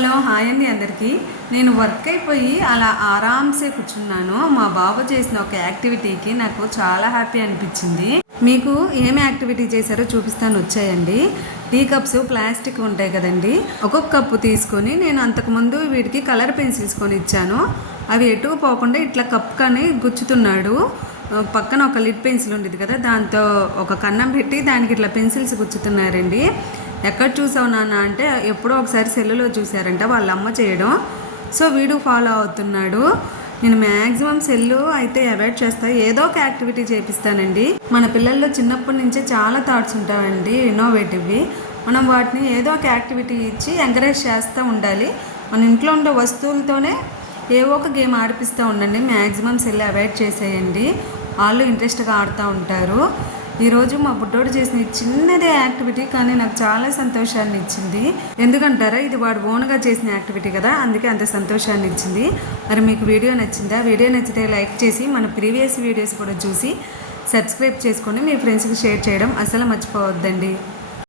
Hello hi అండి అందరికీ. నేను వర్క్ అయిపోయి అలా ఆరామ్సే కూర్చున్నాను. మా బాబు చేసిన ఒక యాక్టివిటీకి నాకు చాలా హ్యాపీ అనిపించింది. మీకు ఏమి యాక్టివిటీ చేశారో చూపిస్తాను, వచ్చాయండి. టీ కప్స్ ప్లాస్టిక్ ఉంటాయి కదండి, ఒక్కొక్క కప్పు తీసుకొని నేను అంతకుముందు వీటికి కలర్ పెన్సిల్స్ కొని ఇచ్చాను. అవి ఎటు పోకుండా ఇట్లా కప్ కానీ గుచ్చుతున్నాడు. పక్కన ఒక లిడ్ పెన్సిల్ ఉండేది కదా, దాంతో ఒక కన్నం పెట్టి దానికి ఇట్లా పెన్సిల్స్ గుచ్చుతున్నారండి. ఎక్కడ చూసావు నాన్న అంటే ఎప్పుడో ఒకసారి సెల్లులో చూశారంట వాళ్ళ అమ్మ చేయడం. సో వీడు ఫాలో అవుతున్నాడు. నేను మ్యాక్సిమం సెల్లు అయితే అవాయిడ్ చేస్తాను, ఏదో ఒక యాక్టివిటీ చేపిస్తానండి. మన పిల్లల్లో చిన్నప్పటి నుంచే చాలా థాట్స్ ఉంటాయండి, ఇన్నోవేటివ్వి. మనం వాటిని ఏదో ఒక యాక్టివిటీ ఇచ్చి ఎంకరేజ్ చేస్తూ ఉండాలి. మన ఇంట్లో ఉండే వస్తువులతోనే ఏవో ఒక గేమ్ ఆడిపిస్తూ ఉండండి. మ్యాక్సిమం సెల్ అవాయిడ్ చేసేయండి, వాళ్ళు ఇంట్రెస్ట్గా ఆడుతూ ఉంటారు. ఈరోజు మా బుడ్డోడు చేసిన చిన్నదే యాక్టివిటీ కానీ నాకు చాలా సంతోషాన్ని ఇచ్చింది. ఎందుకంటారా, ఇది వాడు ఓన్గా చేసిన యాక్టివిటీ కదా, అందుకే అంత సంతోషాన్ని ఇచ్చింది. మరి మీకు వీడియో నచ్చిందా? వీడియో నచ్చితే లైక్ చేసి మన ప్రీవియస్ వీడియోస్ కూడా చూసి సబ్స్క్రైబ్ చేసుకొని మీ ఫ్రెండ్స్కి షేర్ చేయడం అసలు మర్చిపోవద్దండి.